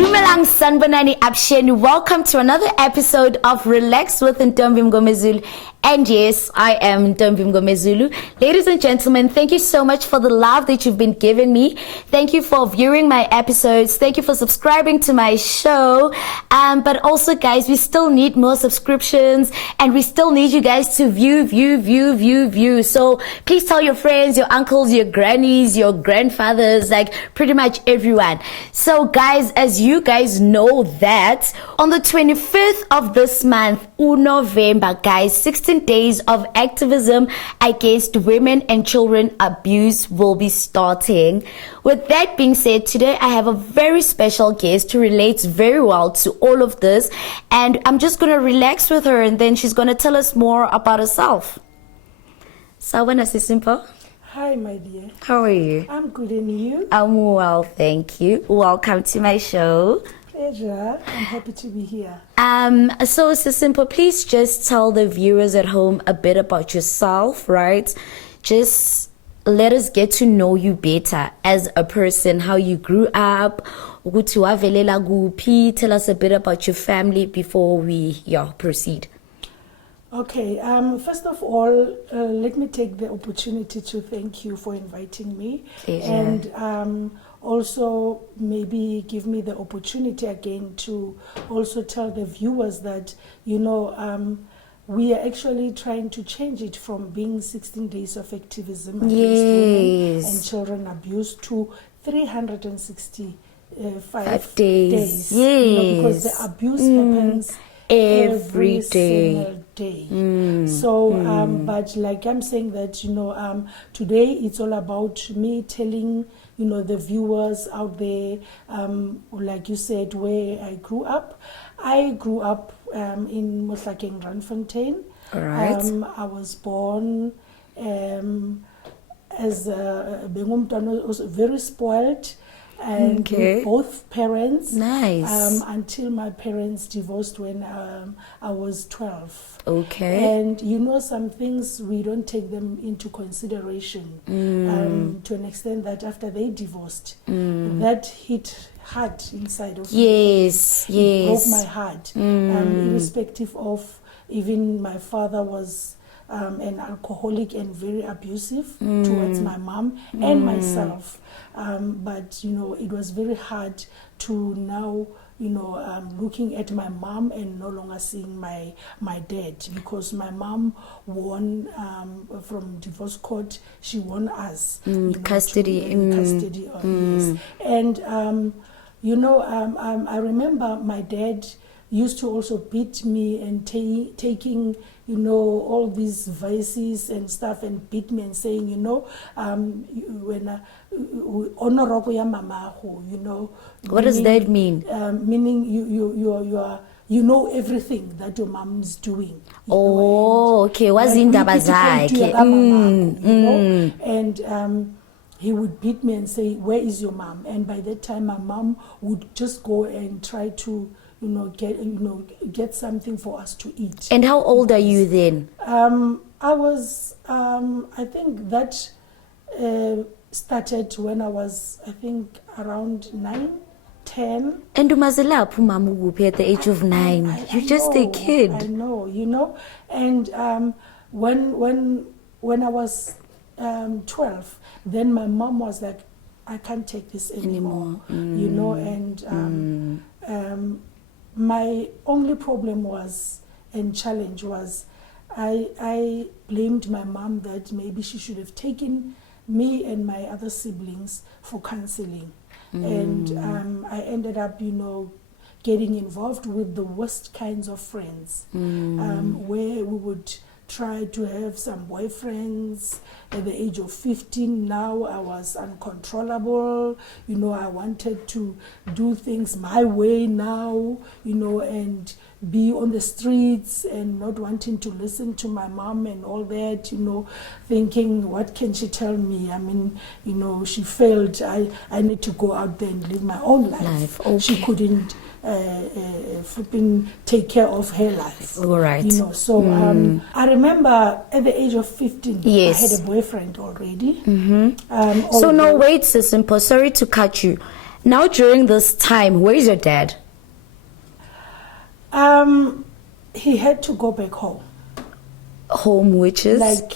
Dumelang sanibonani absheni. Welcome to another episode of Relax with Ntombi Zulu. And yes, I am Ntombi Zulu. Ladies and gentlemen, thank you so much for the love that you've been giving me. Thank you for viewing my episodes. Thank you for subscribing to my show. But also, guys, we still need more subscriptions and we still need you guys to view. So please tell your friends, your uncles, your grannies, your grandfathers, like pretty much everyone. So guys, as you guys know that on the 25th of this month, November, guys, 16 days of activism against women and children abuse will be starting. With that being said, today I have a very special guest who relates very well to all of this, and I'm just going to relax with her and then she's going to tell us more about herself. Sawubona Sisi Mpho. Hi, my dear. How are you? I'm good, and you? I'm well, thank you. Welcome to my show. Pleasure. I'm happy to be here. So Sisi Mpho, please just tell the viewers at home a bit about yourself, right? Just let us get to know you better as a person, how you grew up, tell us a bit about your family before we proceed. Okay, first of all, let me take the opportunity to thank you for inviting me. Pleasure. And also maybe give me the opportunity again to also tell the viewers that, we are actually trying to change it from being 16 days of activism against women and children abuse to 365 days. Yes. Because the abuse happens every single day. So, but like I'm saying that, today it's all about me telling, the viewers out there, like you said, where I grew up. I grew up in Mohlakeng, Randfontein. All right. I was born as a very spoiled. And with both parents. Nice. Until my parents divorced when I was 12. Okay. And some things we don't take them into consideration to an extent that after they divorced, that hit hard inside of me. Yes. It broke my heart. Irrespective of, even my father was an alcoholic and very abusive towards my mom and myself. But it was very hard to now, looking at my mom and no longer seeing my dad, because my mom won from divorce court. She won us custody. Custody. Yes. And I remember my dad used to also beat me and taking all these vices and stuff and beat me and saying, when honorable ya mama, what does that mean? Meaning you know everything that your mom's doing. Okay. Was in Dabazai. And he would beat me and say, "Where is your mom?" And by that time, my mom would just go and try to get something for us to eat. And how old are you then? I was, I think that started when I was, around 9, 10. And Umazela Mamu at the age of 9. You're just a kid. I know, And when I was 12, then my mom was like, I can't take this anymore. And my only problem was, and challenge was, I blamed my mom that maybe she should have taken me and my other siblings for counseling. And I ended up, getting involved with the worst kinds of friends, where we would try to have some boyfriends. At the age of 15 now, I was uncontrollable. I wanted to do things my way now, and be on the streets and not wanting to listen to my mom and all that, thinking, what can she tell me? I mean, she failed. I need to go out there and live my own life. Okay. She couldn't flipping take care of her life. All right. I remember at the age of 15, yes, I had a boyfriend already. So no, wait, Sisi Mpho, sorry to cut you. Now, during this time, where is your dad? He had to go back home. Home, which is? Like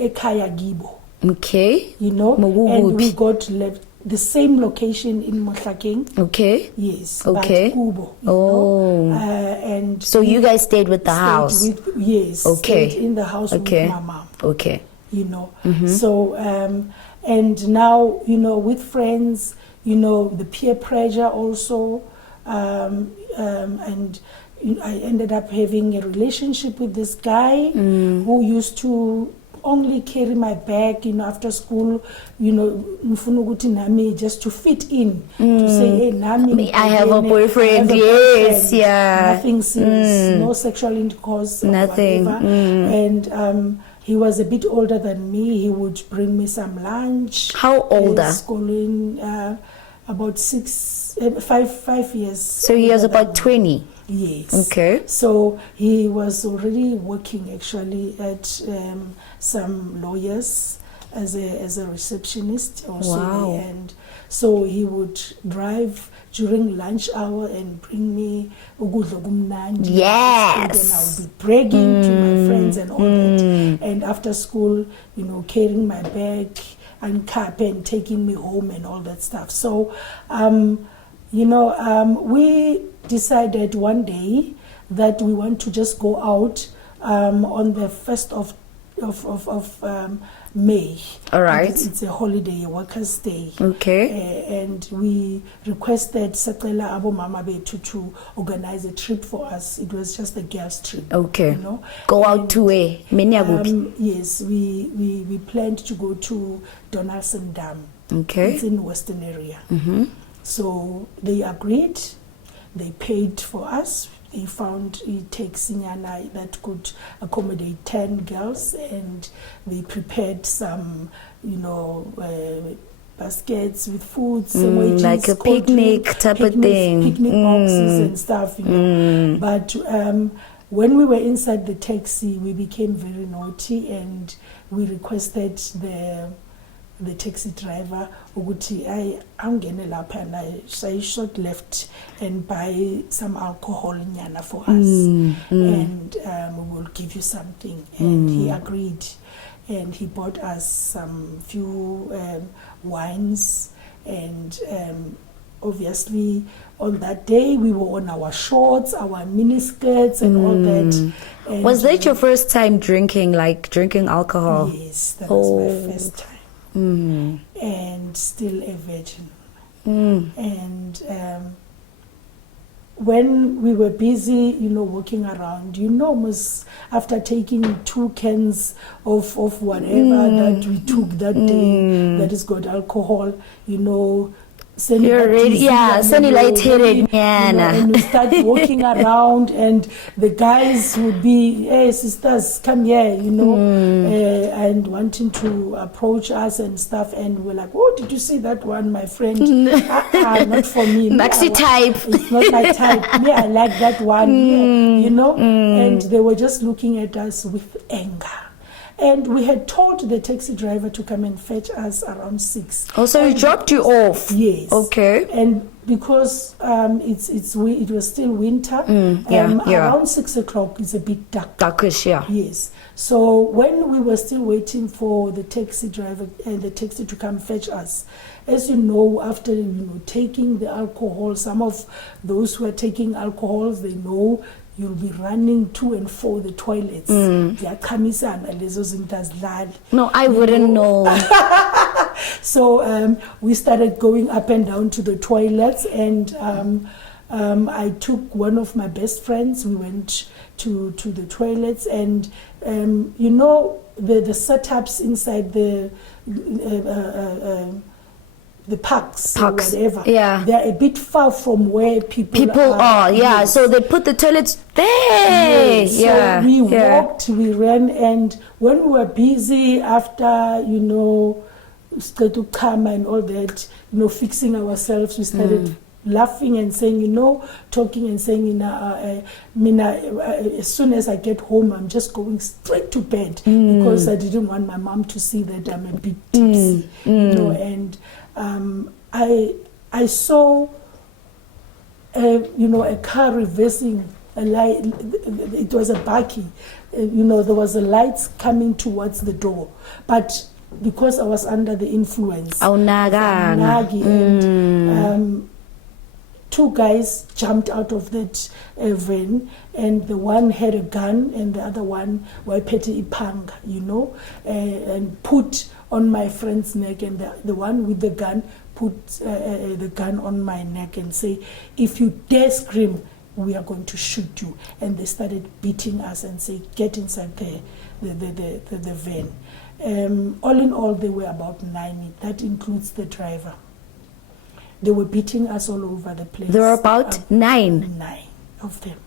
Ekaya Gibo. Okay. You know? Moguguphi? And we got left the same location in Mohlakeng. Okay. Yes. Okay. But Kubo, you Oh. know? And So you guys stayed with the house? Yes. Okay. Stayed in the house Okay. with my mom. Okay. You know? So, and now, you know, with friends, you know, the peer pressure also, and I ended up having a relationship with this guy who used to only carry my bag, you know, after school, you know, nami, just to fit in, to say, hey, Nami, I have a boyfriend, I have a yes, boyfriend. yeah. Nothing serious, no sexual intercourse, or Nothing. whatever. And he was a bit older than me. He would bring me some lunch. How older? Schooling, about 5 years. So he was older about than 20? Yes. Okay. So he was already working actually at some lawyers as a receptionist also. Wow. And so he would drive during lunch hour and bring me ukudla kumnandi. Yes. And then I would be bragging to my friends and all that. And after school, you know, carrying my bag and cap and taking me home and all that stuff. So, you know, we decided one day that we want to just go out on the 1st of May. All right. It's a holiday, a workers' day. Okay. And we requested Sacela Abo Mama Betu to organize a trip for us. It was just a girls' trip. Okay. You know? Go out And, to where? yes, we planned to go to Donaldson Dam. Okay. It's in Western area. So they agreed. They paid for us. They found a taxi that could accommodate 10 girls, and they prepared some, you know, baskets with foods, like a picnic type of thing. picnic boxes and stuff, you know. But when we were inside the taxi, we became very naughty, and we requested the taxi driver ukuthi angene lapha and I short left and buy some alcohol nyana for us, and we will give you something. And he agreed, and he bought us some few wines, and obviously on that day we were on our shorts, our mini skirts and all that. And was that your first time drinking alcohol? Yes, that was my first time. And still a virgin. And when we were busy, you know, walking around, you know, after taking 2 cans of whatever that we took that day, that is got alcohol, you know, you're already, lightheaded, and you start walking around, and the guys would be, hey sisters, come here, you know, and wanting to approach us and stuff, and we're like, oh, did you see that one, my friend? Not for me. Maxi type. It's not my type. Me, I like that one. You know, and they were just looking at us with anger. And we had told the taxi driver to come and fetch us around 6. Oh, so he dropped you off? Yes. Okay. And because it was still winter, around 6 o'clock it's a bit dark. Darkish, yeah. Yes. So when we were still waiting for the taxi driver and the taxi to come fetch us, as you know, after taking the alcohol, some of those who are taking alcohols, they know you'll be running to and for the toilets. No, I wouldn't know. So we started going up and down to the toilets, and I took one of my best friends. We went to the toilets, and you know, the setups inside the parks or whatever, they're a bit far from where people are. Yes. So they put the toilets there. Yes. So we walked, we ran, and when we were busy after, you know, started to come and all that, you know, fixing ourselves, we started laughing and saying, you know, talking and saying, as soon as I get home, I'm just going straight to bed because I didn't want my mom to see that I'm a bit tipsy, you know. And I I saw, a car reversing. A light. It was a bakkie. There was a lights coming towards the door, but because I was under the influence, nagi, and two guys jumped out of that van, and the one had a gun, and the other one waipete ipanga, and put on my friend's neck, and the one with the gun put the gun on my neck and say, "If you dare scream, we are going to shoot you." And they started beating us and say, "Get inside the van." All in all, there were about 9. That includes the driver. They were beating us all over the place. There were about 9? 9 of them.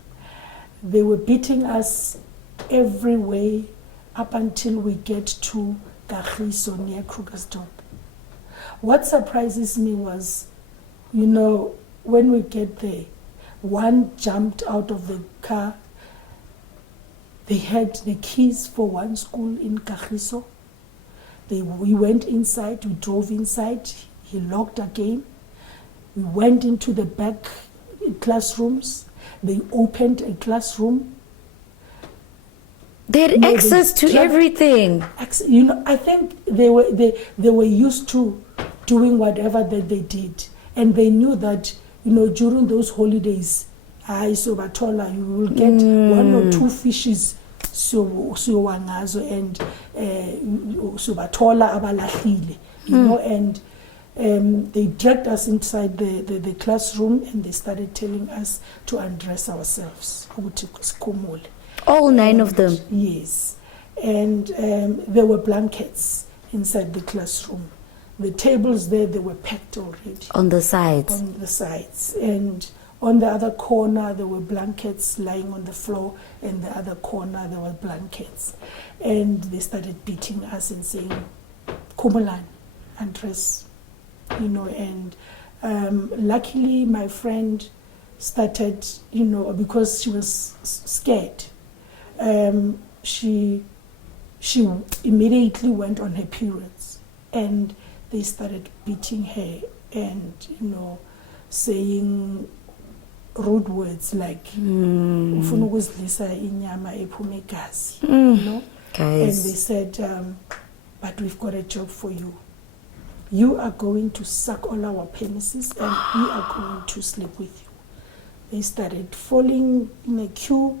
They were beating us every way up until we get to Kagiso near Krugersdorp. What surprises me was, when we get there, one jumped out of the car. They had the keys for one school in Kagiso. We went inside, we drove inside, he locked again. We went into the back classrooms. They opened a classroom. They had access to everything. I think they were used to doing whatever that they did. And they knew that, during those holidays, so batola, you will get 1 or 2 fishes so wangazo, and so batola abalahlile, and they dragged us inside the classroom, and they started telling us to undress ourselves. All 9 of them? Yes. And there were blankets inside the classroom. The tables there, they were packed already. On the sides? On the sides. And on the other corner, there were blankets lying on the floor. And the other corner, there were blankets. And they started beating us and saying, "Kumulan, undress." And luckily my friend started, because she was scared, she immediately went on her periods, and they started beating her and, saying rude words like, "Ufuna ukuzidlisa inyama ephume igazi," And they said, "But we've got a job for you. You are going to suck all our penises, and we are going to sleep with you." They started falling in a queue,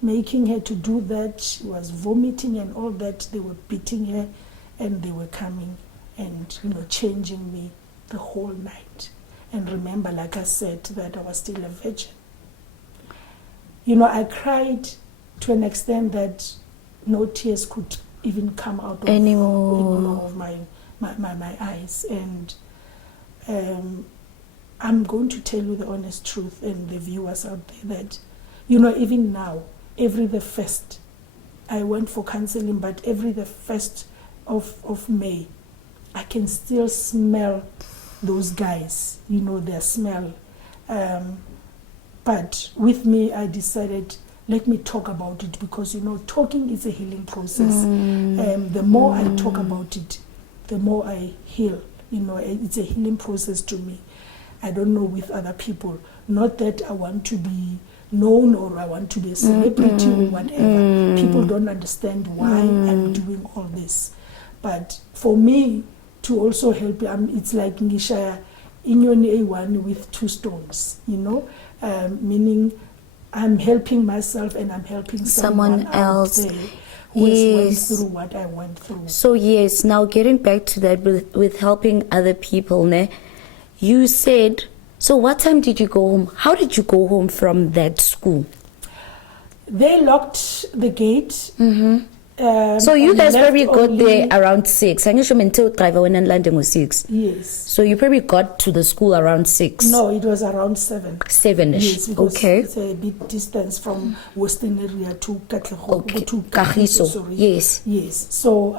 making her to do that. She was vomiting and all that. They were beating her, and they were coming and, changing me the whole night. And remember, like I said, that I was still a virgin. I cried to an extent that no tears could even come out of anymore of my eyes. And I'm going to tell you the honest truth, and the viewers out there, that even now, every the 1st, I went for counseling, but every the 1st of May, I can still smell those guys, their smell. But with me, I decided, let me talk about it, because talking is a healing process. The more I talk about it, the more I heal. It's a healing process to me. I don't know with other people. Not that I want to be known or I want to be a celebrity or whatever. People don't understand why I'm doing all this. But for me to also help, it's like Ngisha inyoni A1 with 2 stones, meaning I'm helping myself and I'm helping someone else there who has went through what I went through. So yes, now getting back to that with helping other people, you said, so what time did you go home? How did you go home from that school? They locked the gate. So you guys probably got there around 6. I guess you meant to drive when landing was 6. Yes. So you probably got to the school around 6. No, it was around 7. 7ish. Yes, because okay. It's a bit distance from Western area to Katlego, to Kagiso. Sorry. Yes. Yes. So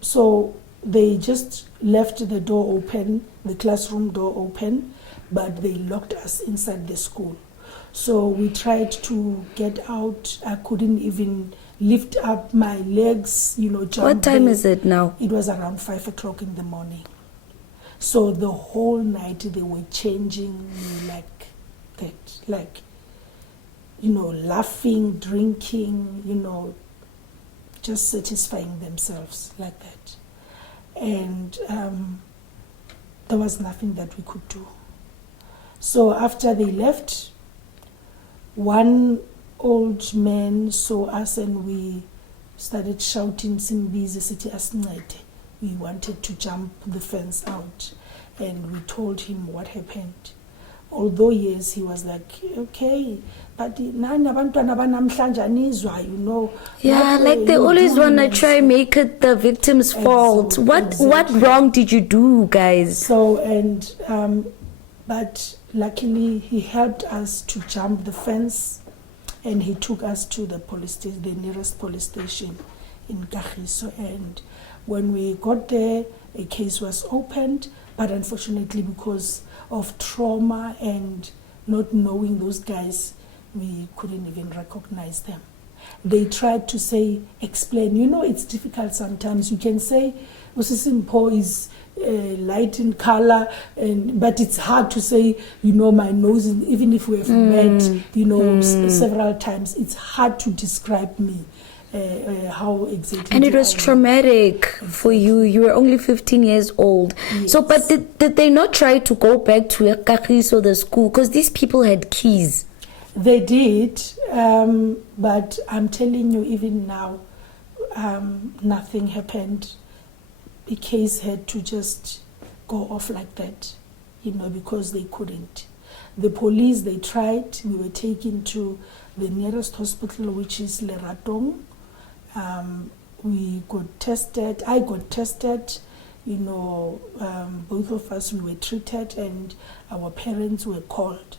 so they just left the door open, the classroom door open, but they locked us inside the school. So we tried to get out. I couldn't even lift up my legs, jump. What time there. is it now? It was around 5 o'clock in the morning. So the whole night they were changing me like that, like, laughing, drinking, just satisfying themselves like that. And there was nothing that we could do. So after they left, one old man saw us and we started shouting, "Simbizi sithi asincede." We wanted to jump the fence out, and we told him what happened. Although yes, he was like, okay, but nani abantwana banamhlanje anizwa, Yeah, like they always wanna try make it the victim's fault. What wrong did you do, guys? So but luckily he helped us to jump the fence, and he took us to the police station, the nearest police station in Kagiso. And when we got there, a case was opened, but unfortunately because of trauma and not knowing those guys, we couldn't even recognize them. They tried to explain. It's difficult sometimes. You can say Sisi Mpho is light in color, but it's hard to say, my nose, even if we have met, several times, it's hard to describe me. How exactly. And it was traumatic for you. You were only 15 years old. Yes. So, but did they not try to go back to Kagiso, the school? Because these people had keys. They did, but I'm telling you, even now, nothing happened. The case had to just go off like that, because they couldn't. The police, they tried. We were taken to the nearest hospital, which is Leratong. We got tested. I got tested. Both of us, we were treated, and our parents were called.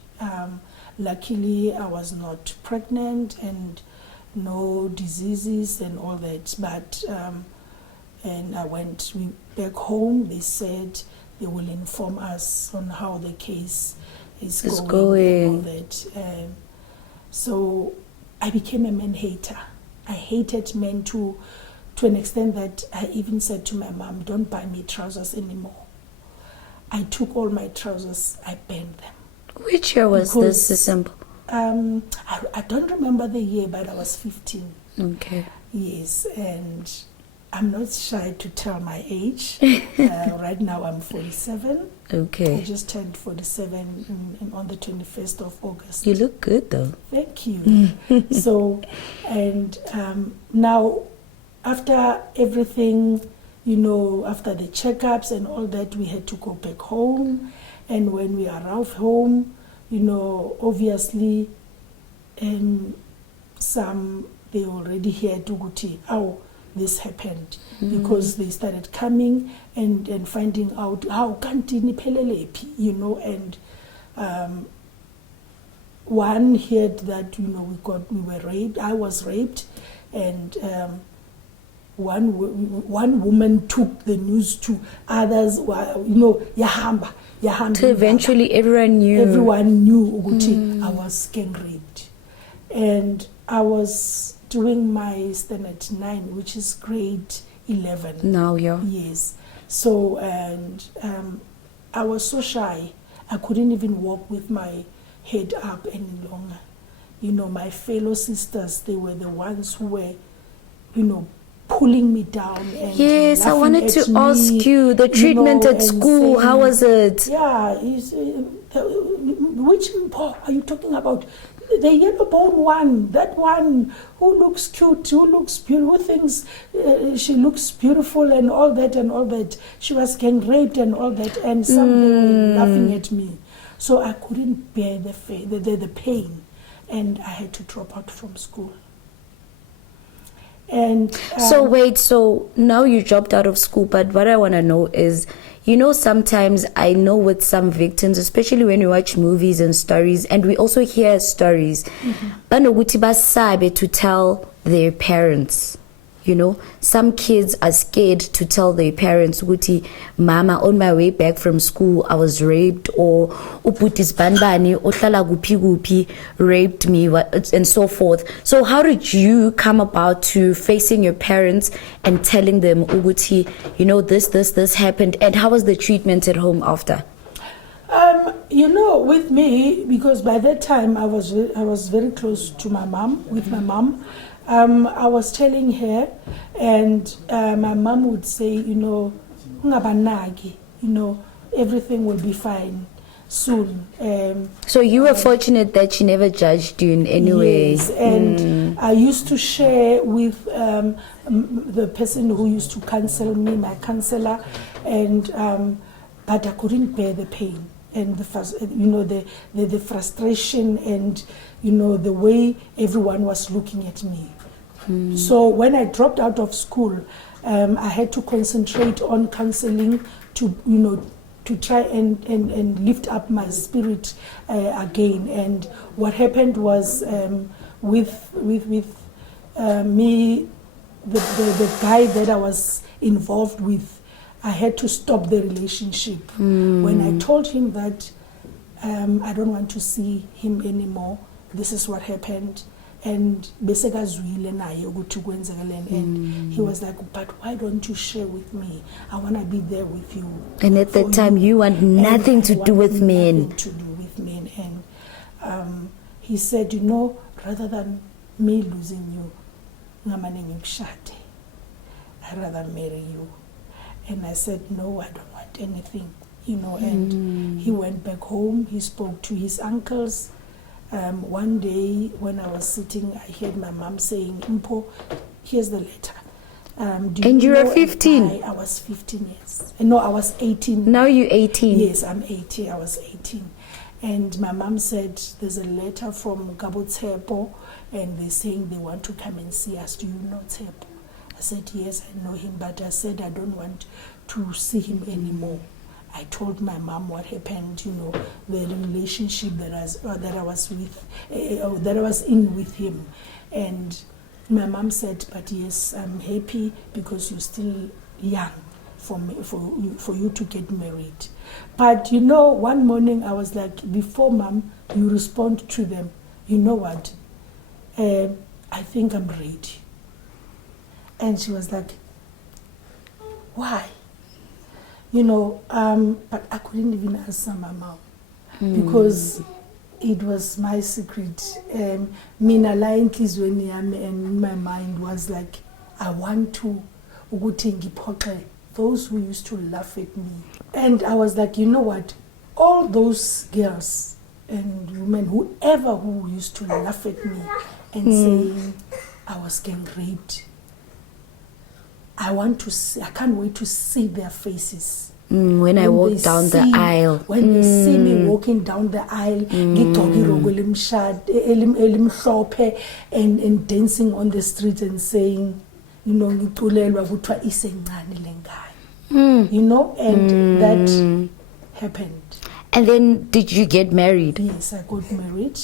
Luckily, I was not pregnant and no diseases and all that. But and I went back home. They said they will inform us on how the case is going. And all that. So I became a man hater. I hated men to an extent that I even said to my mom, "Don't buy me trousers anymore." I took all my trousers, I burned them. Which year was this, Sisi Mpho? I don't remember the year, but I was 15. Okay. Yes, and I'm not shy to tell my age. Right now I'm 47. Okay. I just turned 47 on the 21st of August. You look good though. Thank you. So, and now after everything, after the checkups and all that, we had to go back home. And when we arrived home, obviously, they already heard Uguti, how this happened, because they started coming and finding out how kantini pelelepi, and one heard that we were raped. I was raped, and one woman took the news to others. Yahamba. So eventually, everyone knew. Everyone knew Uguti I was gang raped, and I was doing my standard 9, which is grade 11. Now, yeah. Yes. So, and I was so shy. I couldn't even walk with my head up any longer. My fellow sisters, they were the ones who were, pulling me down. And yes, I wanted to ask you, the treatment at school, saying, how was it? Yeah, which Mpho are you talking about? The yellow-bone one, that one who looks cute, who looks beautiful, who thinks she looks beautiful and all that. She was gang raped and all that, and some were laughing at me. So I couldn't bear the pain, and I had to drop out from school. And so now you dropped out of school, but what I want to know is, sometimes I know with some victims, especially when we watch movies and stories, and we also hear stories, banokuthi basabe to tell their parents. You know, some kids are scared to tell their parents, Guti, Mama, on my way back from school, I was raped, or Uputis Banbani, Otlala Gupi Gupi raped me, and so forth. So, how did you come about to facing your parents and telling them, Uguti, you know, this happened, and how was the treatment at home after? You know, with me, because by that time I was very close to my mom, with my mom. I was telling her, and my mom would say, you know, ungabanaki, you know, everything will be fine soon. So you were fortunate that she never judged you in any way. Yes, and I used to share with the person who used to counsel me, my counselor, and but I couldn't bear the pain and the frustration, and you know the way everyone was looking at me. So when I dropped out of school, I had to concentrate on counseling to try and lift up my spirit again. And what happened was with me, the guy that I was involved with, I had to stop the relationship. When I told him that I don't want to see him anymore, this is what happened. And and he was like, but why don't you share with me? I want to be there with you. And at that time, you want nothing to do with men. Nothing to do with men. And he said, you know, rather than me losing you, I'd rather marry you. And I said, no, I don't want anything, you know. And he went back home. He spoke to his uncles. One day when I was sitting, I heard my mom saying, Mpho, here's the letter. And you were 15? I was 15 years. No, I was 18. Now you're 18? Yes, I'm 18. I was 18. And my mom said, there's a letter from Gabo Tsepo, and they're saying they want to come and see us. Do you know Tsepo? I said, yes, I know him, but I said I don't want to see him anymore. I told my mom what happened, you know, the relationship that I was in with him. And my mom said, but yes, I'm happy because you're still young for you to get married. But, you know, one morning I was like, before Mom, you respond to them, you know what, I think I'm ready. And she was like, why? You know, but I couldn't even answer my mom because it was my secret. Mina lying and my mind was like, I want to those who used to laugh at me. And I was like, you know what? All those girls and women, whoever who used to laugh at me and saying I was getting raped, I can't wait to see their faces. When I walk down the aisle. When they see me walking down the aisle, and dancing on the street and saying, you know, you know, and that happened. And then did you get married? Yes, I got married.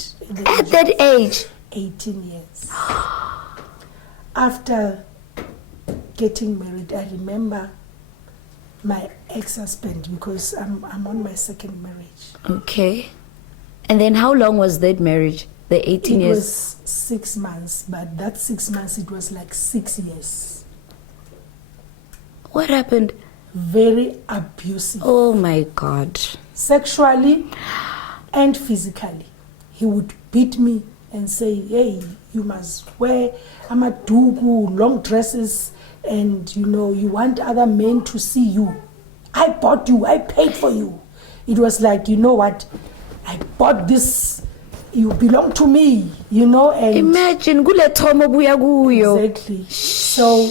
At that age? 18 years. After getting married, I remember my ex-husband because I'm on my second marriage. Okay. And then how long was that marriage? The 18 years? It was 6 months, but that 6 months, it was like 6 years. What happened? Very abusive. Oh my God. Sexually and physically. He would beat me and say, hey, you must wear amadugu, long dresses, and you know, you want other men to see you. I bought you, I paid for you. It was like, you know what, I bought this, you belong to me, you know. And imagine, exactly. So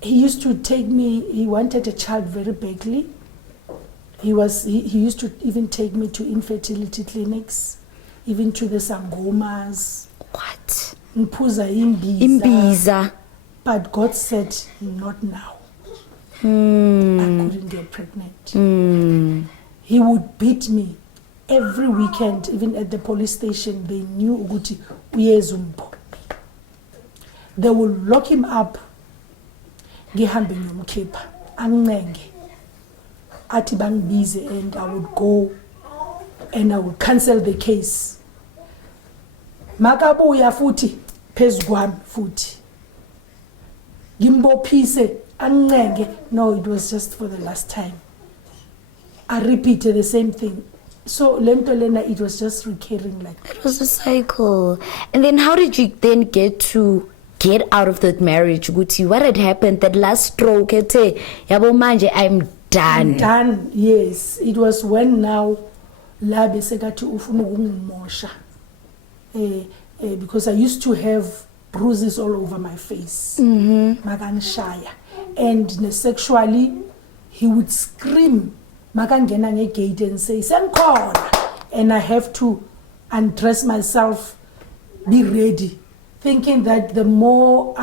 he used to take me, he wanted a child very badly. He used to even take me to infertility clinics, even to the sangomas. What? Imbiza. But God said, not now. I couldn't get pregnant. He would beat me every weekend, even at the police station. They knew Uguti Sisi Mpho. they will lock him up. Ngihambe ngiyomkhipha, anginenge. Athi bangibize, and I would go and I would cancel the case. Makabuya futhi phezu kwami futhi. Ngimbophise anginenge. No, it was just for the last time. I repeated the same thing. So lento lena, it was just recurring like that. It was a cycle. And then how did you then get out of that marriage? Guti, what had happened? That last stroke, yabo manje, I'm done. I'm done, yes. It was when now la besekathi ufuna ukungimosha. Because I used to have bruises all over my face. Makanishaya. And sexually, he would scream. Makangena ngegate and say, "Senkhona," and I have to undress myself, be ready, thinking that the more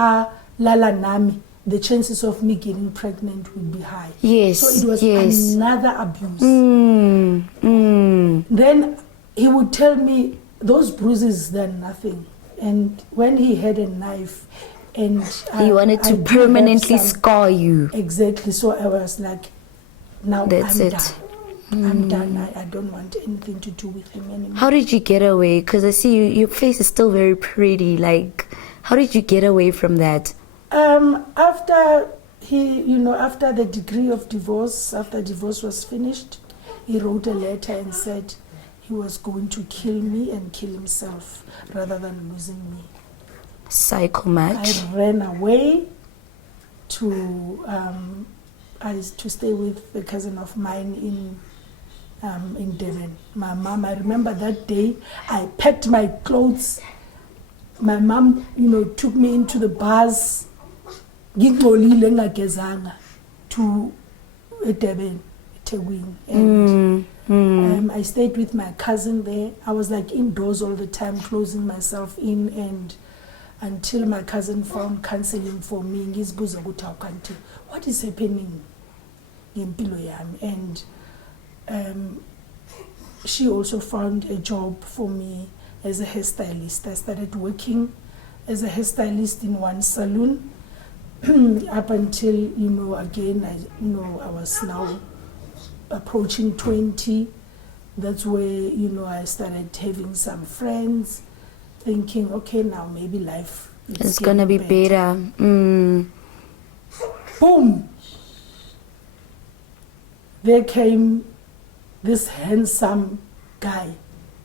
lala nami, the chances of me getting pregnant would be high. Yes. So it was another abuse. Then he would tell me, "Those bruises, they're nothing." And when he had a knife, and he wanted to permanently scar you. Exactly. So I was like, now that's I'm it. done. I'm done. I don't want anything to do with him anymore. How did you get away? Because I see your face is still very pretty. Like, how did you get away from that? After after the degree of divorce, after divorce was finished, he wrote a letter and said he was going to kill me and kill himself rather than losing me. Cycle match. I ran away to stay with a cousin of mine in Devon. My mom, I remember that day, I packed my clothes. My mom, took me into the bars, to Devon, Tewin. And I stayed with my cousin there. I was like indoors all the time, closing myself in, and until my cousin found counseling for me. What is happening? And she also found a job for me as a hairstylist. I started working as a hairstylist in one salon up until again I was now approaching 20. That's where I started having some friends, thinking, okay, now maybe life is gonna be better. Boom! There came this handsome guy.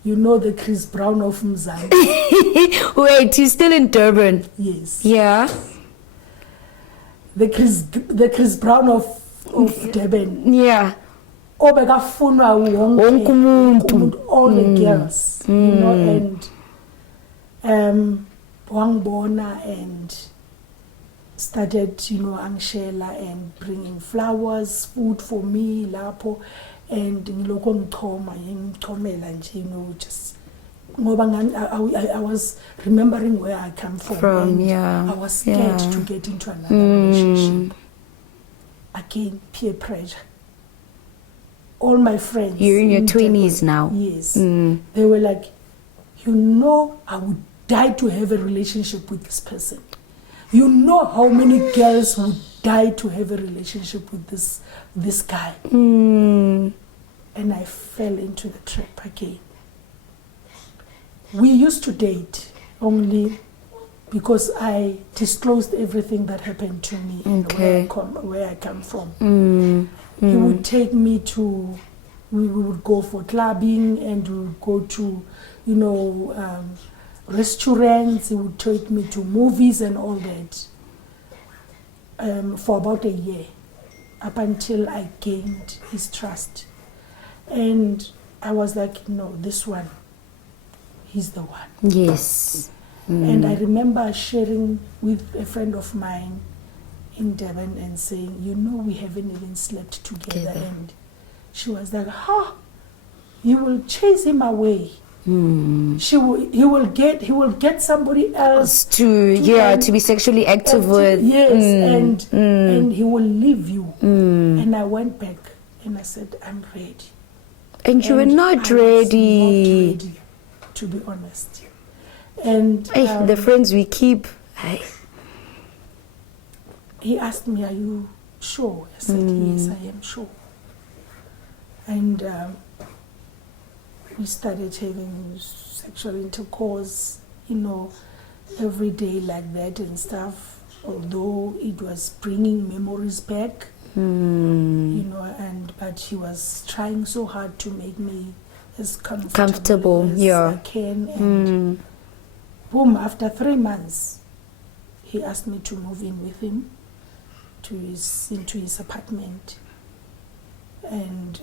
The Chris Brown of Mzansi. Wait, he's still in Durban? Yes. Yeah. The Chris Brown of Durban. Yeah. Obekafunwa wonke umuntu, all the girls, and wangibona and started, angishela and bringing flowers, food for me, lapho, and ngiloko ngichomela nje, just ngoba I was remembering where I come from, yeah. I was scared to get into another relationship. Again, peer pressure. All my friends. You're in your 20s now. Yes. They were like, I would die to have a relationship with this person. How many girls would die to have a relationship with this guy. And I fell into the trap again. We used to date only because I disclosed everything that happened to me and where I come from. He would take me to, we would go for clubbing and we would go to, restaurants. He would take me to movies and all that for about a year, up until I gained his trust. And I was like, no, this one, he's the one. Yes. And I remember sharing with a friend of mine in Devon and saying, we haven't even slept together. And she was like, you will chase him away. He will get somebody else to be sexually active with. Yes, and he will leave you. And I went back and I said, I'm ready. And you were not ready. Not ready, to be honest. And the friends we keep. he asked me, "Are you sure?" I said, "Yes, I am sure." And we started having sexual intercourse, every day like that and stuff. Although it was bringing memories back, but he was trying so hard to make me as comfortable as I can. And boom, after 3 months, he asked me to move in with him into his apartment. And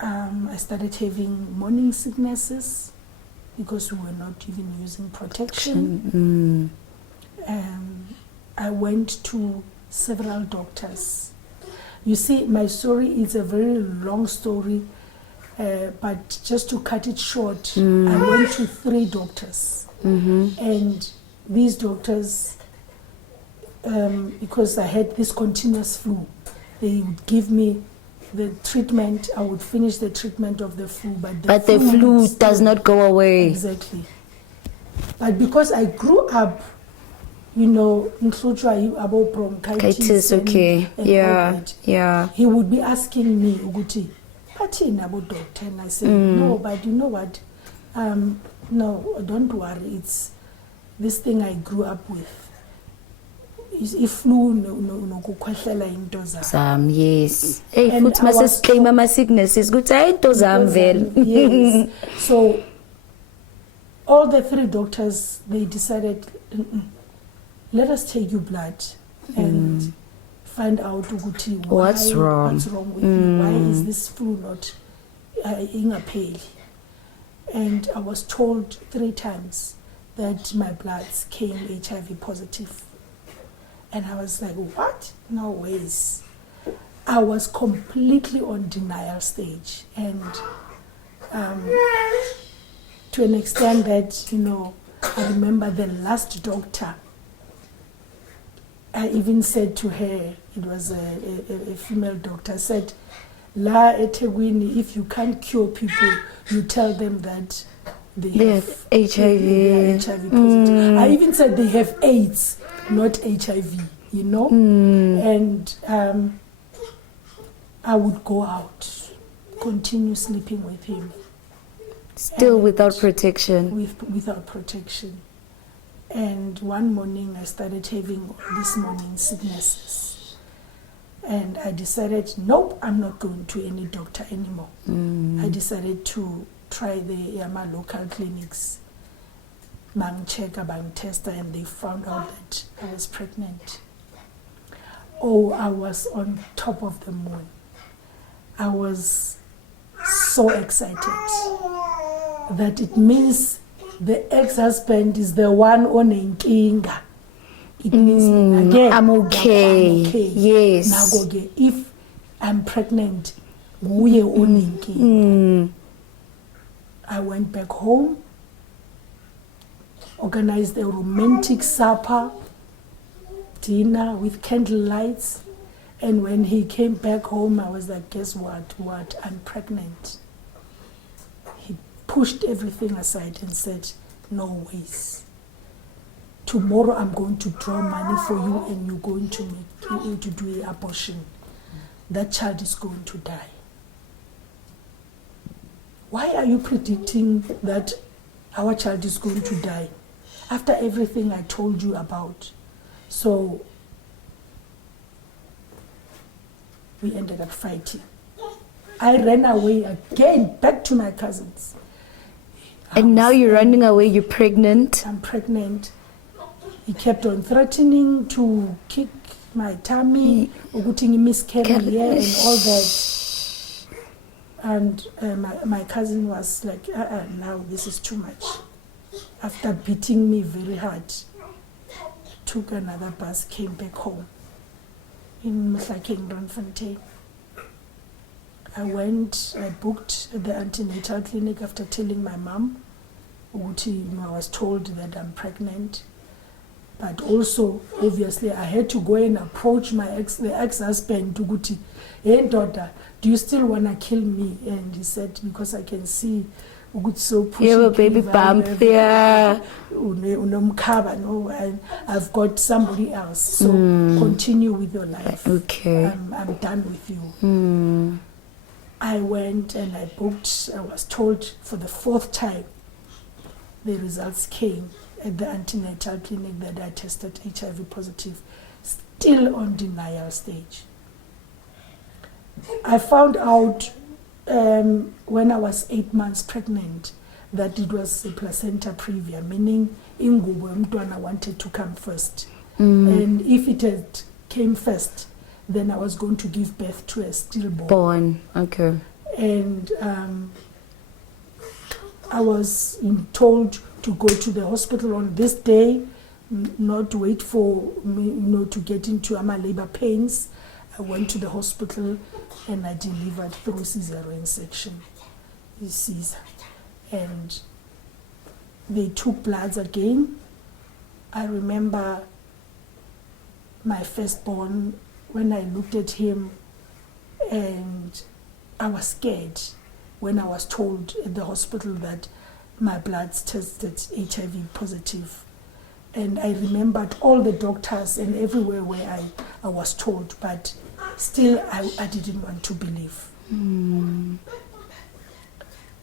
I started having morning sicknesses because we were not even using protection. I went to several doctors. You see, my story is a very long story, but just to cut it short, I went to 3 doctors. And these doctors, because I had this continuous flu, they would give me the treatment. I would finish the treatment of the flu, but the flu does not go away. Exactly. But because I grew up, about bronchitis, okay, and yeah. He would be asking me, "Uguti, pathini abo doctor?" And I said, "No, but you know what? No, don't worry. It's this thing I grew up with. If flu nokukhwehlela into zami." Yes. Hey, futhi masesiclaim ama sicknesses kuthi hayi into zami vele. Yes. So all the 3 doctors, they decided, let us take you blood and find out what's wrong with you. Why is this flu not ingapheli? And I was told 3 times that my bloods came HIV positive. And I was like, what? No ways. I was completely on denial stage. And to an extent that, I remember the last doctor, I even said to her, it was a female doctor, I said, "La eThekwini, if you can't cure people, you tell them that they have HIV. They are HIV positive." I even said they have AIDS, not HIV, And I would go out, continue sleeping with him. Still without protection. Without protection. And one morning I started having these morning sicknesses. And I decided, nope, I'm not going to any doctor anymore. I decided to try the local clinics. Bang check, bang tester, and they found out that I was pregnant. Oh, I was on top of the moon. I was so excited that it means the ex-husband is the one on inkinga. It means again, I'm okay. Yes. Now, if I'm pregnant, we are on inkinga. I went back home, organized a romantic supper, dinner with candle lights. And when he came back home, I was like, guess what? I'm pregnant. He pushed everything aside and said, no ways. Tomorrow I'm going to draw money for you and you're going to do an abortion. That child is going to die. Why are you predicting that our child is going to die after everything I told you about? So we ended up fighting. I ran away again, back to my cousins. And now you're running away, you're pregnant? I'm pregnant. He kept on threatening to kick my tummy, miscarry here and all that. And my cousin was like, now this is too much. After beating me very hard, took another bus, came back home in Mhlakeng, Randfontein. I booked at the antenatal clinic after telling my mom. I was told that I'm pregnant. But also, obviously, I had to go and approach the ex-husband, Tuguti. Hey, daughter, do you still want to kill me? And he said, because I can see ukuthi so push You have a baby bump, yeah. unomkhaba, no, and I've got somebody else, so continue with your life. Okay. I'm done with you. I went and I booked. I was told for the 4th time the results came at the antenatal clinic that I tested HIV positive, still on denial stage. I found out when I was 8 months pregnant that it was a placenta previa, meaning ingubo mntwana wanted to come first. And if it had came first, then I was going to give birth to a stillborn. Okay. And I was told to go to the hospital on this day, not wait for me, to get into my labor pains. I went to the hospital and I delivered through cesarean section, Caesar. And they took bloods again. I remember my firstborn, when I looked at him, and I was scared when I was told at the hospital that my bloods tested HIV positive. And I remembered all the doctors and everywhere where I was told, but still I didn't want to believe.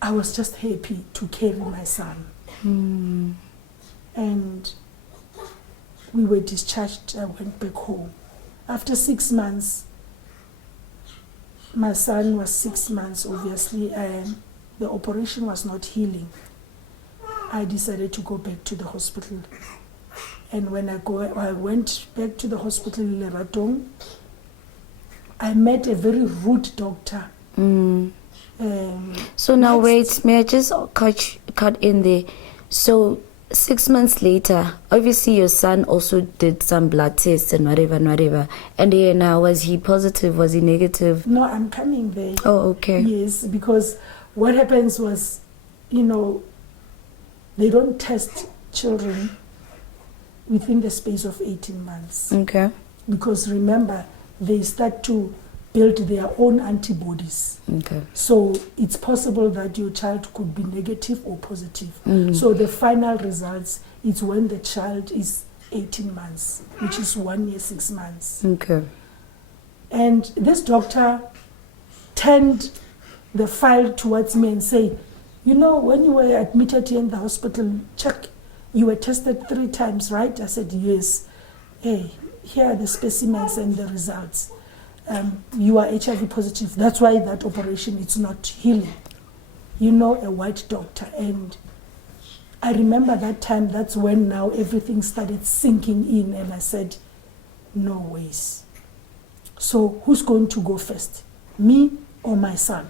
I was just happy to carry my son. And we were discharged. I went back home. After 6 months, my son was 6 months, obviously, and the operation was not healing. I decided to go back to the hospital. And when I went back to the hospital in Leratong, I met a very rude doctor. So now wait, may I just cut in there? So 6 months later, obviously your son also did some blood tests and whatever. And now, was he positive? Was he negative? No, I'm coming there. Oh, okay. Yes, because what happens was, they don't test children within the space of 18 months. Okay. Because remember, they start to build their own antibodies. Okay. So it's possible that your child could be negative or positive. So the final results is when the child is 18 months, which is 1 year, 6 months. Okay. And this doctor turned the file towards me and said, when you were admitted here in the hospital, check, you were tested 3 times, right? I said, yes. Hey, here are the specimens and the results. You are HIV positive. That's why that operation is not healing. A white doctor. And I remember that time, that's when now everything started sinking in. And I said, no ways. So who's going to go first? Me or my son?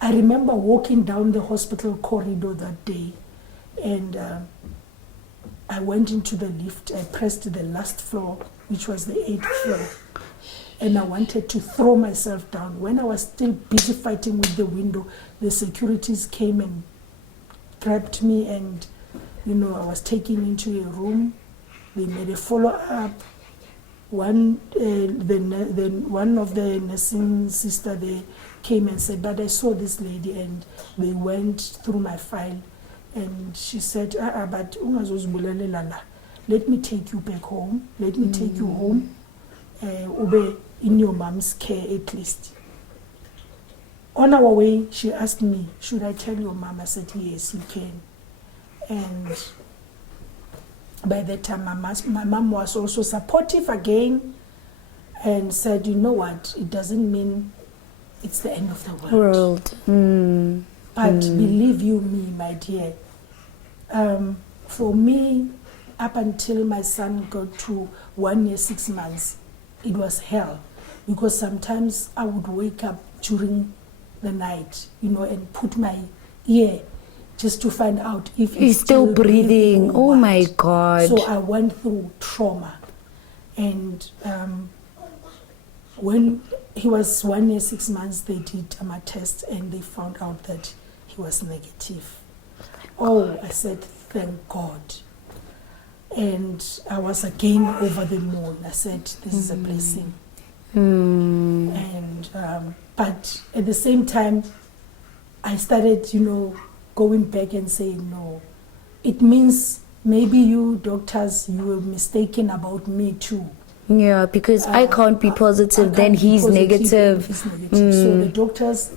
I remember walking down the hospital corridor that day. And I went into the lift. I pressed the last floor, which was the 8th floor. And I wanted to throw myself down. When I was still busy fighting with the window, the securities came and grabbed me, and I was taken into a room. They made a follow-up. One of the nursing sister, they came and said, but I saw this lady, and they went through my file, and she said, but let me take you back home. Let me take you home. Ube in your mom's care at least. On our way, she asked me, should I tell your mom? I said, yes, you can. And by that time, my mom was also supportive again and said, you know what, it doesn't mean it's the end of the world. But believe you me, my dear, for me, up until my son got to 1 year, 6 months, it was hell, because sometimes I would wake up during the night, and put my ear just to find out if he's still breathing. Oh my God. So I went through trauma. And when he was 1 year, 6 months, they did a test and they found out that he was negative. Oh, I said, thank God. And I was again over the moon. I said, this is a blessing. And but at the same time, I started, going back and saying, no, it means maybe you doctors, you were mistaken about me too. Yeah, because I can't be positive, then he's negative. He's negative. So the doctors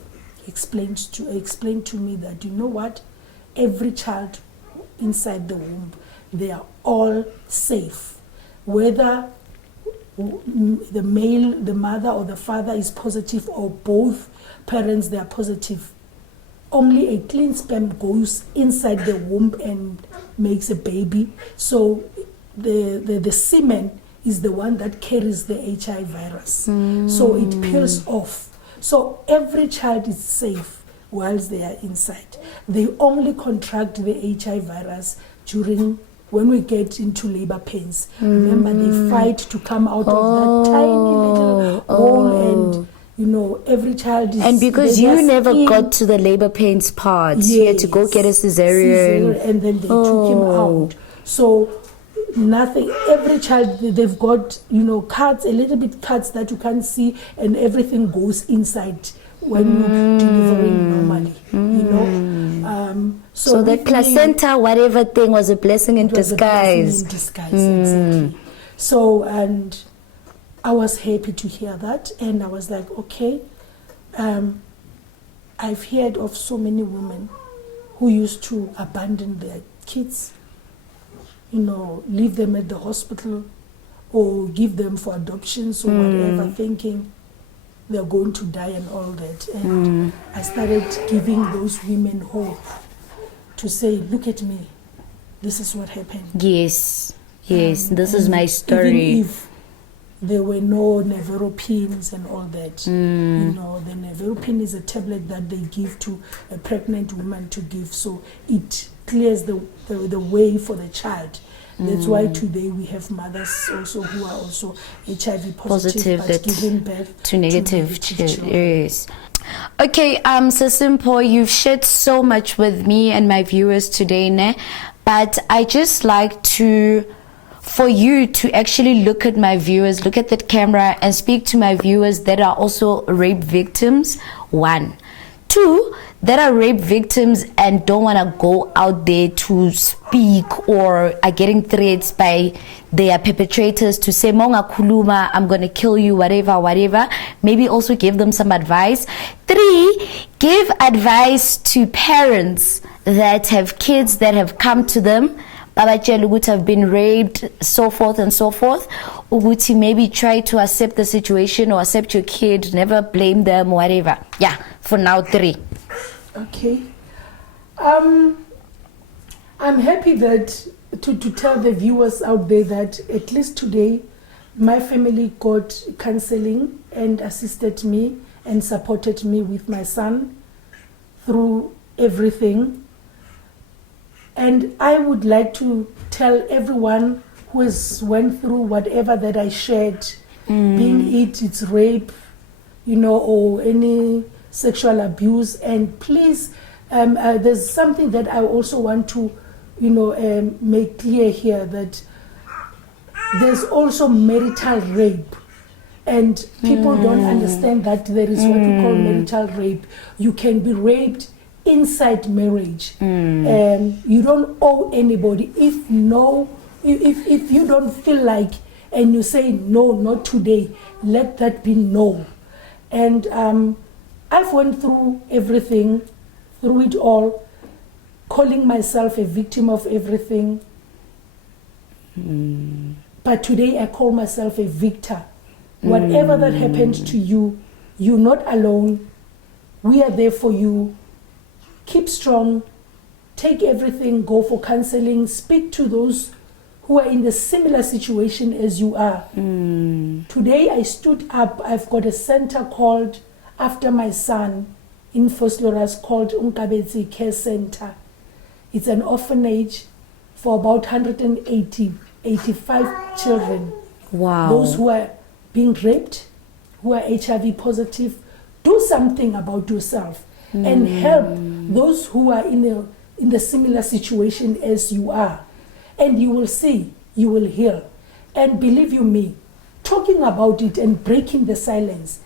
explained to me that, you know what, every child inside the womb, they are all safe. Whether the male, the mother or the father is positive, or both parents, they are positive, only a clean sperm goes inside the womb and makes a baby. So the semen is the one that carries the HIV virus. So it peels off. So every child is safe whilst they are inside. They only contract the HIV virus when we get into labor pains. Remember, they fight to come out of that tiny little hole, and every child is... And because you never got to the labor pains part, you had to go get a cesarean. And then they took him out. So nothing, every child, they've got, cuts, a little bit cuts that you can't see, and everything goes inside when you're delivering normally, So the placenta, whatever thing, was a blessing in disguise. Exactly. So, and I was happy to hear that, and I was like, okay, I've heard of so many women who used to abandon their kids, leave them at the hospital or give them for adoptions or whatever, thinking they're going to die and all that. And I started giving those women hope to say, look at me, this is what happened. Yes, this is my story. Even if there were no nevirapines and all that, the nevirapine is a tablet that they give to a pregnant woman to give, so it clears the way for the child. That's why today we have mothers also who are also HIV positive but giving birth to negative children. Yes. Okay, Sisi Mpho, you've shared so much with me and my viewers today, ne? But I just like for you to actually look at my viewers, look at that camera and speak to my viewers that are also rape victims. 1. 2, that are rape victims and don't want to go out there to speak or are getting threats by their perpetrators to say, Monga kuluma, I'm going to kill you, whatever. Maybe also give them some advice. 3, give advice to parents that have kids that have come to them, Babachel have been raped, so forth and so forth. Uguti, maybe try to accept the situation or accept your kid, never blame them, whatever. Yeah, for now 3. Okay. I'm happy that to tell the viewers out there that at least today my family got counseling and assisted me and supported me with my son through everything. And I would like to tell everyone who has went through whatever that I shared, being it's rape, or any sexual abuse. And please, there's something that I also want to, make clear here, that there's also marital rape. And people don't understand that there is what we call marital rape. You can be raped inside marriage. You don't owe anybody. If you don't feel like, and you say no, not today, let that be no. And I've went through everything, through it all, calling myself a victim of everything. But today I call myself a victor. Whatever that happened to you, you're not alone. We are there for you. Keep strong, take everything, go for counseling, speak to those who are in the similar situation as you are. Today I stood up, I've got a center called after my son in Vosloorus called Unkabetsi Care Center. It's an orphanage for about 85 children. Wow. Those who are being raped, who are HIV positive. Do something about yourself. And help those who are in the similar situation as you are. And you will see, you will heal. And believe you me, talking about it and breaking the silence,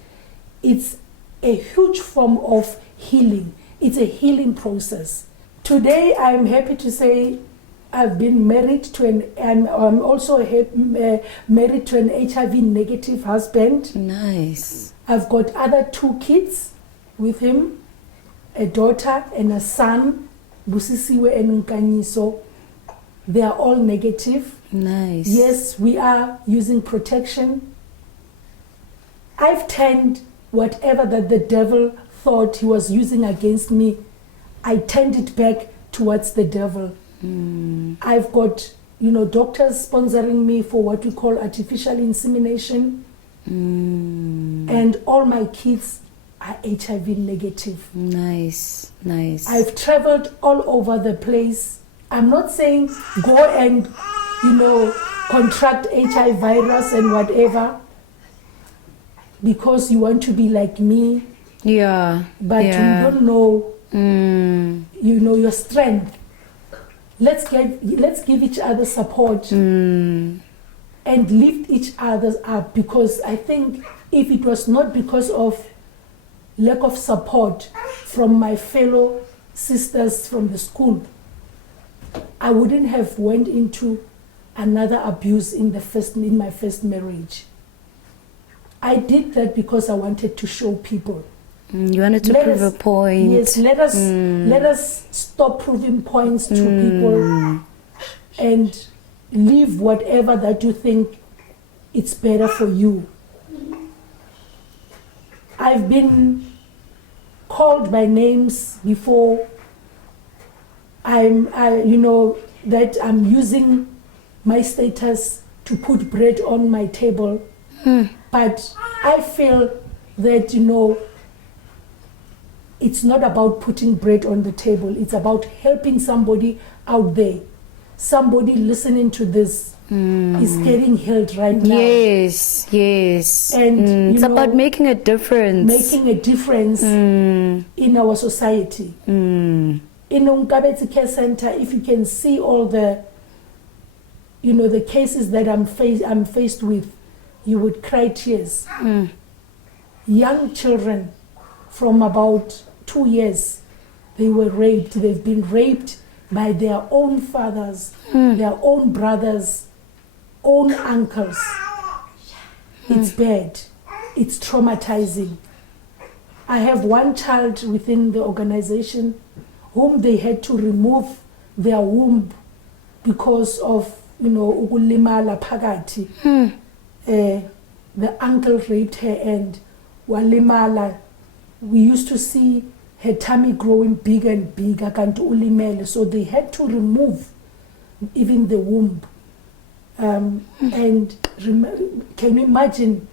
it's a huge form of healing. It's a healing process. Today, I'm happy to say I've been married to I'm also married to an HIV negative husband. Nice. I've got other 2 kids with him, a daughter and a son, Busisiwe and Nkanyiso. They are all negative. Nice. Yes, we are using protection. I've turned whatever that the devil thought he was using against me, I turned it back towards the devil. I've got, doctors sponsoring me for what we call artificial insemination. And all my kids are HIV negative. Nice. I've traveled all over the place. I'm not saying go and, contract HIV virus and whatever because you want to be like me. Yeah. But you don't know, your strength. Let's give each other support and lift each other up, because I think if it was not because of lack of support from my fellow sisters from the school, I wouldn't have went into another abuse in my first marriage. I did that because I wanted to show people. You wanted to prove a point. Yes, let us stop proving points to people and leave whatever that you think it's better for you. I've been called by names before. That I'm using my status to put bread on my table. But I feel that, it's not about putting bread on the table. It's about helping somebody out there. Somebody listening to this is getting healed right now. Yes. And it's about making a difference. Making a difference in our society. In Unkabeti Care Center, if you can see all the, the cases that I'm faced with, you would cry tears. Young children from about 2 years, they were raped. They've been raped by their own fathers, their own brothers, own uncles. It's bad. It's traumatizing. I have one child within the organization whom they had to remove their womb because of, ukulimala phakathi. The uncle raped her and walimala. We used to see her tummy growing bigger and bigger, kanti ulimele. So they had to remove even the womb. And can you imagine,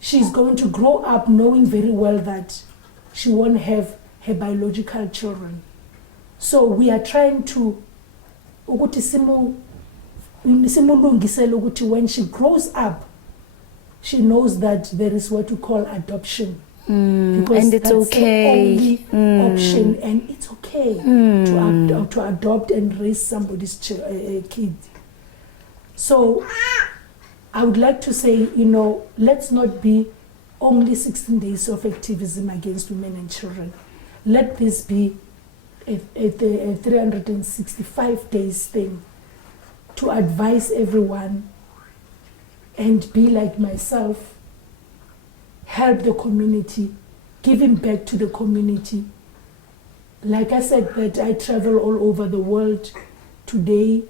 she's going to grow up knowing very well that she won't have her biological children. So we are trying to, when she grows up, she knows that there is what we call adoption. Because and it's that's okay. the only option, and it's okay to adopt and raise somebody's kid. So I would like to say, let's not be only 16 days of activism against women and children. Let this be a 365 days thing to advise everyone and be like myself, help the community, giving back to the community. Like I said, that I travel all over the world today.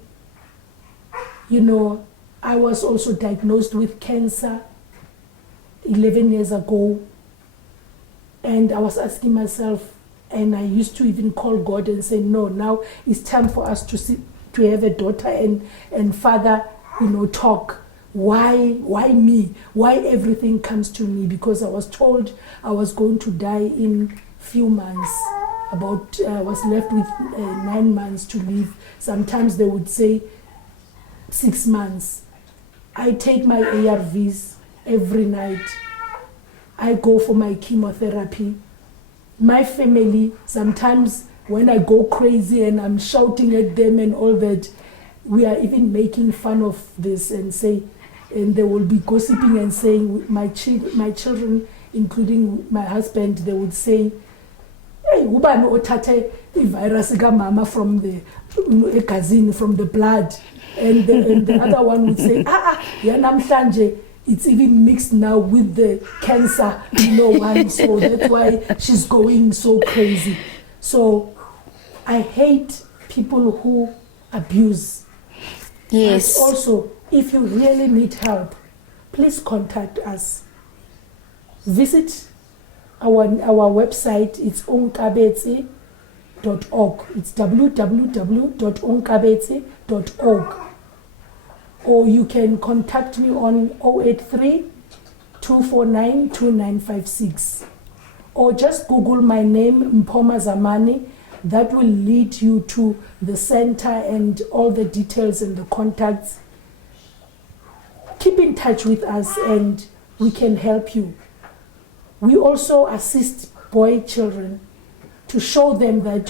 I was also diagnosed with cancer 11 years ago. And I was asking myself, and I used to even call God and say, no, now it's time for us to have a daughter and father, talk. Why me? Why everything comes to me? Because I was told I was going to die in few months. I was left with 9 months to live. Sometimes they would say 6 months. I take my ARVs every night. I go for my chemotherapy. My family, sometimes when I go crazy and I'm shouting at them and all that, we are even making fun of this and they will be gossiping and saying, my children, including my husband, they would say, hey, hey, ubani othathe i-virus mama from the egazini, from the blood, and the other one would say, namhlanje it's even mixed now with the cancer, one, so that's why she's going so crazy. So I hate people who abuse. Yes. But also, if you really need help, please contact us. Visit our website. It's onkabetse.org. It's www.onkabetse.org. Or you can contact me on 083-249-2956. Or just Google my name, Mpho Mazamani. That will lead you to the center and all the details and the contacts. Keep in touch with us and we can help you. We also assist boy children to show them that,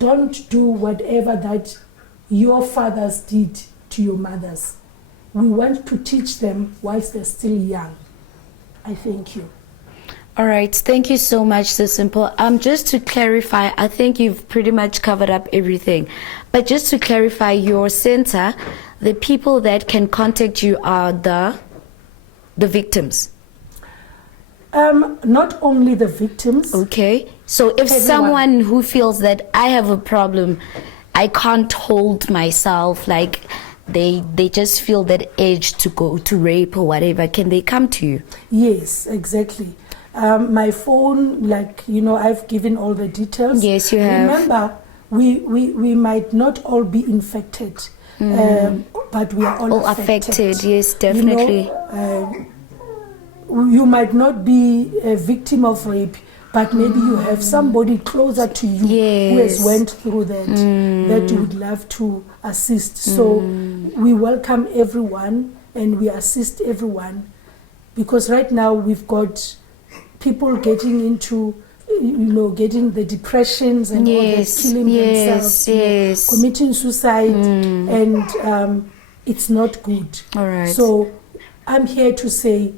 don't do whatever that your fathers did to your mothers. We want to teach them whilst they're still young. I thank you. All right. Thank you so much, Sisi Mpho. Just to clarify, I think you've pretty much covered up everything. But just to clarify, your center, the people that can contact you are the victims. Not only the victims. Okay. So if someone who feels that I have a problem, I can't hold myself, like they just feel that urge to go to rape or whatever, can they come to you? Yes, exactly. My phone, I've given all the details. Yes, you have. Remember, we might not all be infected, but we are all affected. Yes, definitely. You might not be a victim of rape, but maybe you have somebody closer to you who has went through that you would love to assist. So we welcome everyone and we assist everyone, because right now we've got people getting into, getting the depressions and all that, killing themselves, committing suicide, and it's not good. All right. So I'm here to say,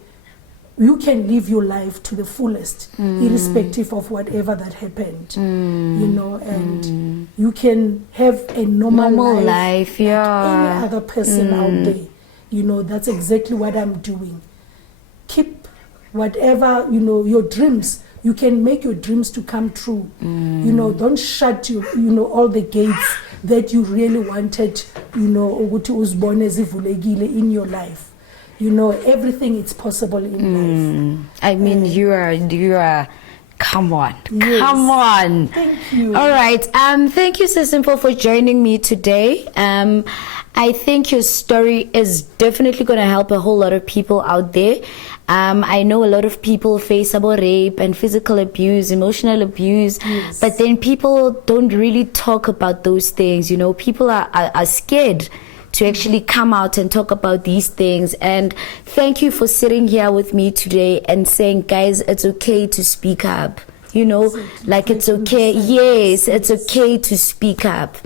you can live your life to the fullest, irrespective of whatever that happened, and you can have a normal life like any other person out there. That's exactly what I'm doing. Keep whatever, your dreams. You can make your dreams to come true. Don't shut all the gates that you really wanted, ukuthi uzibone zivulegile in your life. Everything is possible in life. I mean, you are. Come on. Yes. Come on. Thank you. All right. Thank you, Sisi Mpho, for joining me today. I think your story is definitely going to help a whole lot of people out there. I know a lot of people face about rape and physical abuse, emotional abuse, but then people don't really talk about those things. People are scared to actually come out and talk about these things. And thank you for sitting here with me today and saying, guys, it's okay to speak up. It's okay. Yes, it's okay to speak up.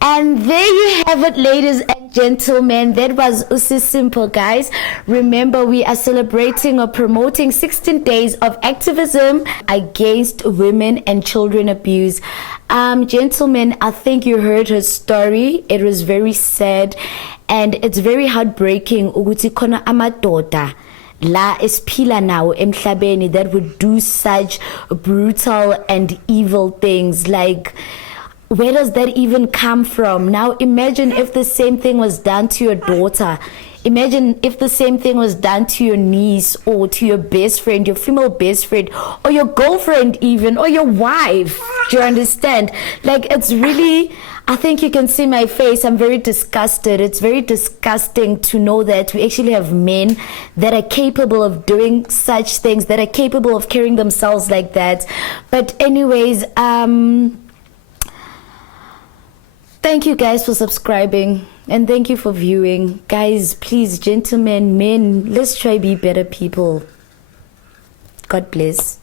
And there you have it, ladies and gentlemen. That was Sisi Mpho, guys. Remember, we are celebrating or promoting 16 days of activism against women and children abuse. Gentlemen, I think you heard her story. It was very sad and it's very heartbreaking ukuthi khona amadoda la esiphila nawo emhlabeni that would do such brutal and evil things. Like, where does that even come from? Now imagine if the same thing was done to your daughter. Imagine if the same thing was done to your niece or to your best friend, your female best friend, or your girlfriend even, or your wife. Do you understand? Like, it's really, I think you can see my face. I'm very disgusted. It's very disgusting to know that we actually have men that are capable of doing such things, that are capable of carrying themselves like that. But anyways, thank you guys for subscribing and thank you for viewing. Guys, please, gentlemen, men, let's try be better people. God bless.